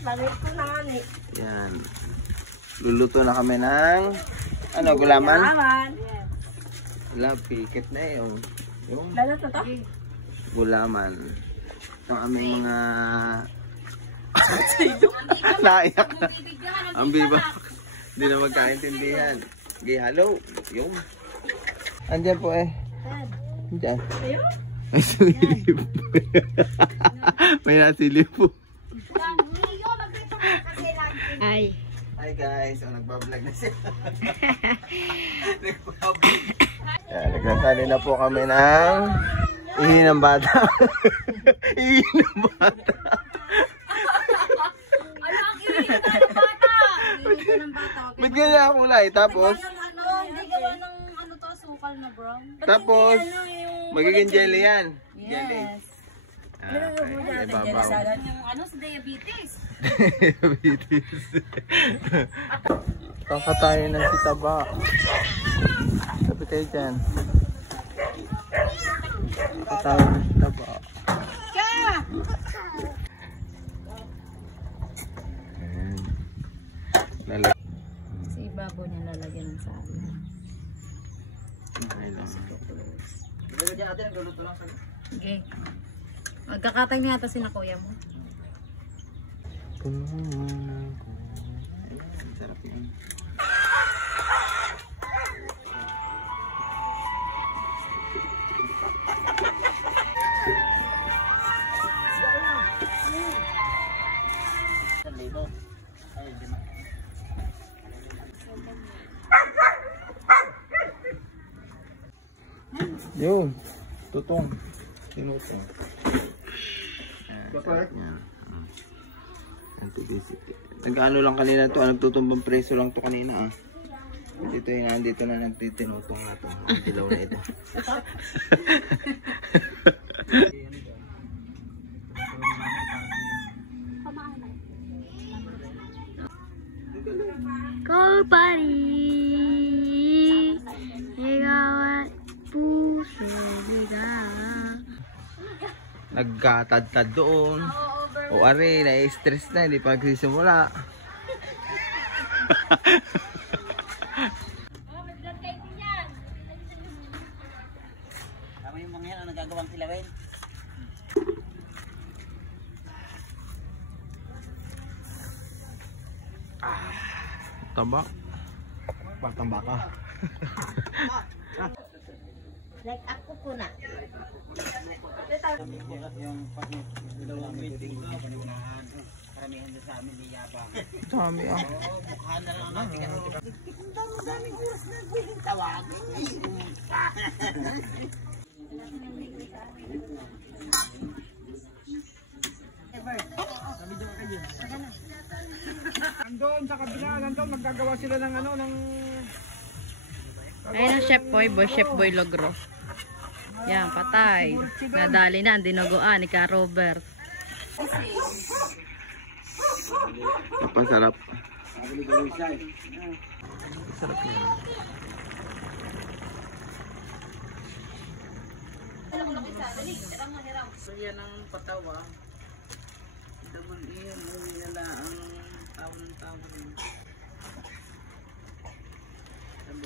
Lamig ko naman eh. Yan. Luluto na kami ng ano, gulaman? Gulaman. Wala, pikit na eh. Yung Lalo to to? gulaman. Ito ang aming mga naiyak na. Ang bibak. Hindi na magkaintindihan. Okay, hello. Yung. Andyan po eh. Andyan. Ayun? May silip. May nasilip po. Ay. Hi guys. O, nagbablog na siya. Nagbablog. Nagkasali na po kami ng ihi ng bata. Ihi ng bata. Ano ang ihi ng bata? Ihi ng bata. Ba't ganyan ang kulay? Tapos? Hindi gawa ng ano to, sukal na brown. Tapos, magiging jelly yan. Jelly. Yes. Ay, babaw. Yung ano sa diabetes. Diabetes. Kakatayo ng sitaba. Sabi kayo dyan. Kakatayo ng sitaba. Sa ibabaw niya lalagyan ng sabi. Okay. Magkakatay na yata si na kuya mo. Sarap yan. Yun, tutong. Tinutong. Yan. Antibacity. Nag-ano lang kanina to, nagtutumbang preso lang to kanina ah. Dito yung nandito na nagtitinutong na to. Ang dilaw na ito. Call party. Ikaw at puso biga. Nagkatad-tad doon. O ari, na-stress na, hindi pa nagsisimula. Tama yung mga yan ang nagagawang kilawin. Tabak. Pagtambak ka. Like ako ko na. Yung pag-ilaw meeting ko, paniwanahan. Karamihan doon sa amin, di yabang. Dami ah. Bukhan na lang natin. Ang daming oras na pwedeng tawagin. Nandun sa kabila, nandun maggagawa sila ng ano, ng... Ayun ang Chef Boy Logro. Yan, patay. Nadali na ang dinuguan ni Ka Robert. Napasarap. Sarap yan. So yan ang patawa. Double iyan, nila ang tawon.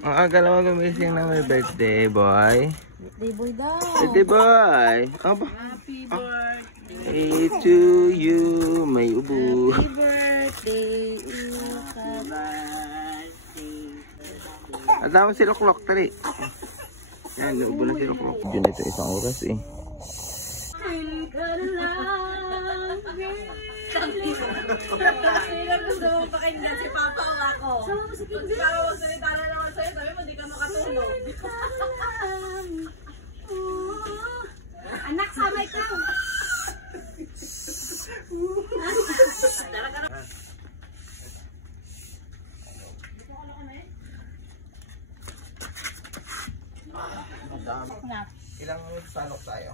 Ang aga naman gumising na may birthday boy. Birthday boy daw. Birthday boy. Aba. Happy birthday to you, may ubo. Happy birthday. At tawag si Loklok, tali. Yan, ubo na si Loklok. Yun ito isang oras eh. Gusto mo pakinggan si Papa o ako? Para magsalita na naman sa'yo, sabi mo, di ka makatulog. Anak, samay ka! Ilang salok tayo?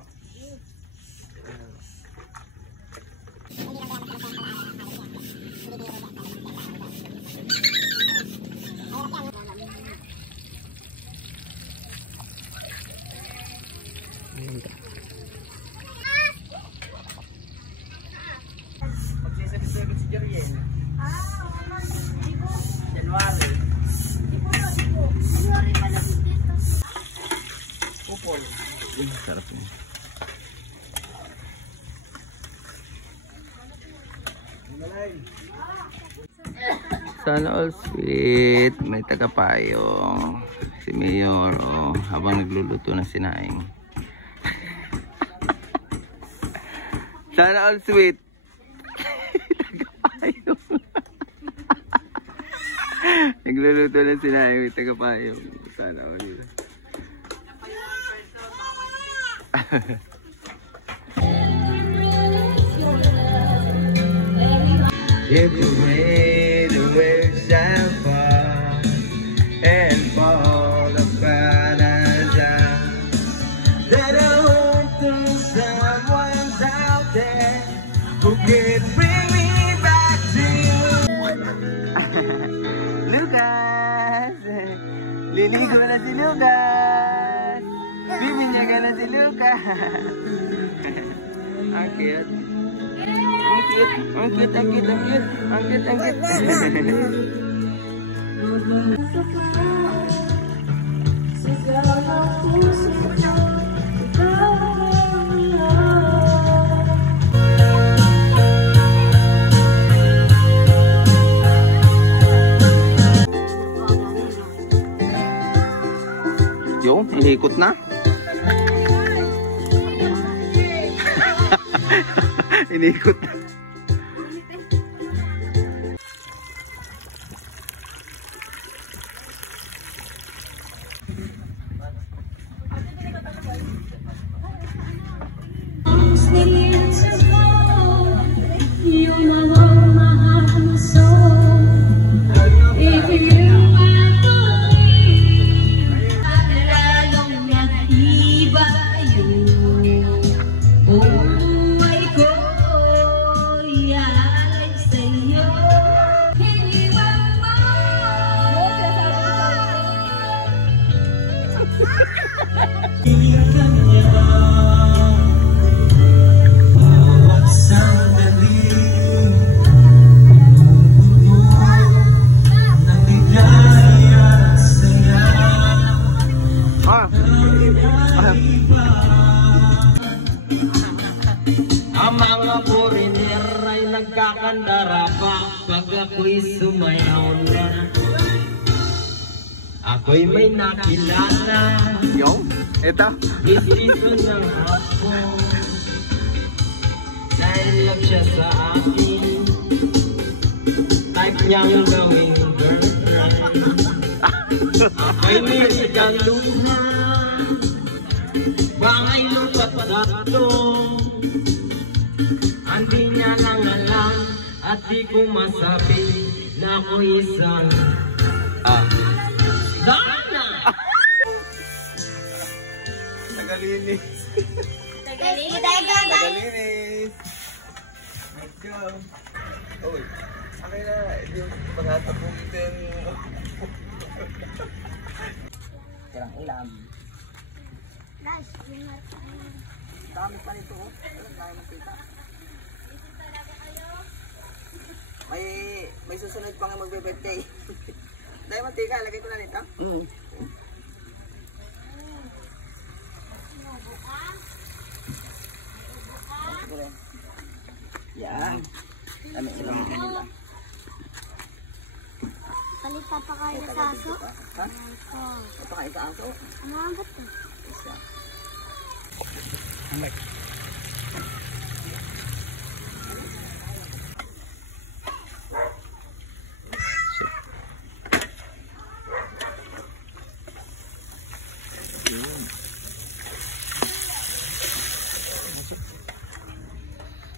Jeriel. January. Kupol. Sarap yun. Sana all sweet. May tagapayong. Si Mayor, oh, habang nagluluto ng sinaing. Sana all sweet. Tagapayong. Nagluluto ng sinaing, may tagapayong. Sana all sweet. If the rain, the waves shall fall and fall upon us, then I hope there's someone's out there who can bring me back to you. Lucas! Liligo na si Lucas! Bibinyagan na si Lucas! Ang cute! Ang cute, ang cute, ang cute, ang cute, ang cute, ang cute. Yung, inikot na. Inikot na. Ang mga foreigner ay nagkakandara pa pag ako'y sumayaw na. Ako'y may nakilala. Yung, ito. Isito ng hapon. Dahil lang siya sa akin. Type niyang gawing girlfriend. Ako'y may ikaluha. Bangay lupat datong. Hindi niya lang alam at di ko masabi na ako isang Dana! Tagalinis. Tagalinis. Tagalinis. Let's go. Uy, akin na. Hindi yung paghatapong din. Kurang ulam. Dami pa nito. Dami mantika. May susunod pa nga magbe-birthday. Dahil mantika, lagay ko na nito. Yan. Dami sila nila. Palita pa kayo sa aso? Ha? Ito kayo sa aso? Ano ang bato? Isa.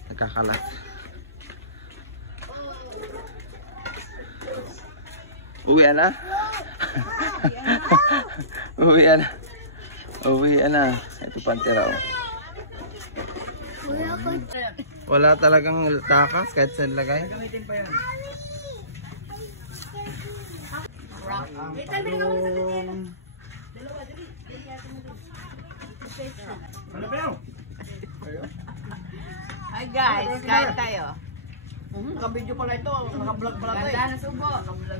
Nagkakalat. Uwi na? Uwi na. Uwi na. Ito pantera. Wala talagang takas kahit saan lagay. Gamitin pa yan. Hi guys, kain tayo. Naka-video pala ito. Naka-vlog pala ito. Ganda na subo.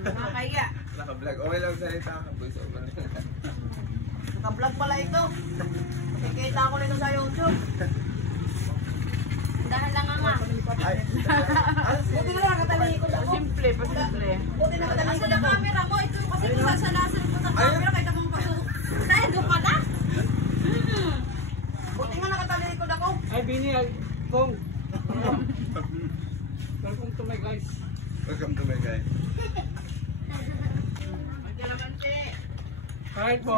Nakakaya. Naka-vlog. Okay lang salita ka. Voice over. Naka-vlog pala ito. Nakikita ko nito sa YouTube. Dahan lang nga. Buti na lang nakatalikod ako. Simple, pasimple. Buti na nakatalikod ako. Camera mo, ito kasi kung sasalasan mo sa camera, kahit akong pasok. Dahil doon ka na? Buti nga nakatalikod ako. Ay, Bini, Kong. Welcome to my guys. Welcome to my guys. Kain po.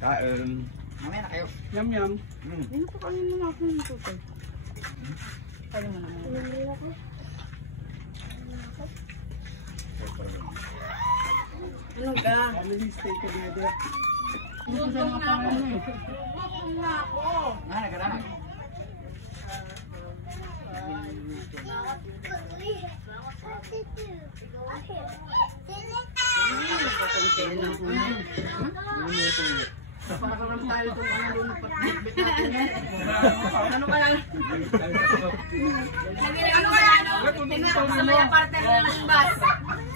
Kain. Mamaya na kayo. Yum yum. Hindi ko kanin mo na ako ng tutoy. Kanin mo na mo. Ano ka? Family stay together. Gutom na ako. Gutom na ako. Nagkala. Parang tayo itong ano doon patbit natin. Ano kaya? Ano kaya ano? Tingnan ko sa may parte ng bus.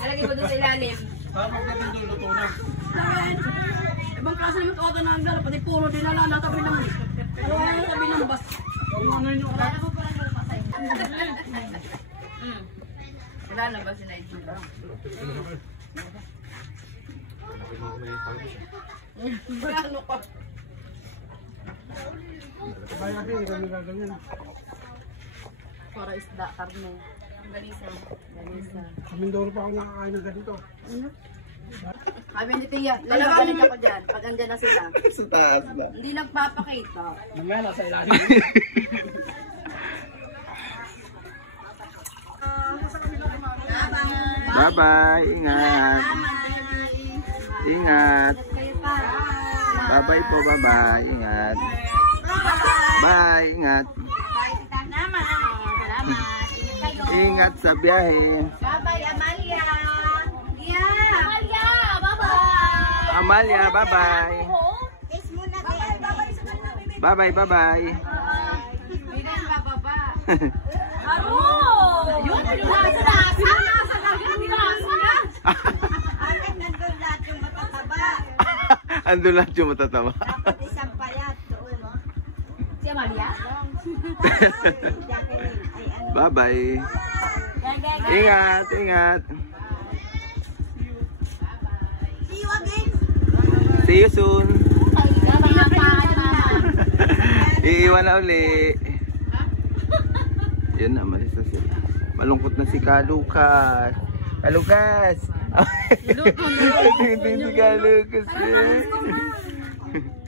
Nalagay mo doon sa ilalim. Parang pagdating doon, luto na. Ibang klase naman ito na ang pati puro dinala na tabi ng tabi ng bus. Kung ano yung oras. Wala na ba si Nigel? Ano ka? Kaya rin, ikaw nagaganyan. Para isda, karne. Ganisa. Ganisa. Sa Mindoro pa ako nakakain ng ganito. Sabi ni Tia, lalabalik ako dyan. Pag andyan na sila. Sa taas na. Hindi nagpapakita. Mamaya nasa ilalim. Bye-bye. Ingat. Ingat. Bye-bye po. Bye-bye. Ingat. Bye. Ingat. Ingat sa biyahe. Bye-bye, Amalia. Yeah. Amalia, bye-bye. Amalia, bye-bye. Bye-bye, bye-bye. Bilang bababa. Aro! Yun, nasa Ando lahat yung matataba. Si Amalia? Bye-bye. Ingat, ingat. See you soon. Iiwan na uli. Yan na, malis na sila. Malungkot na si Kalukas. Kalukas! Hindi si Kalukas eh.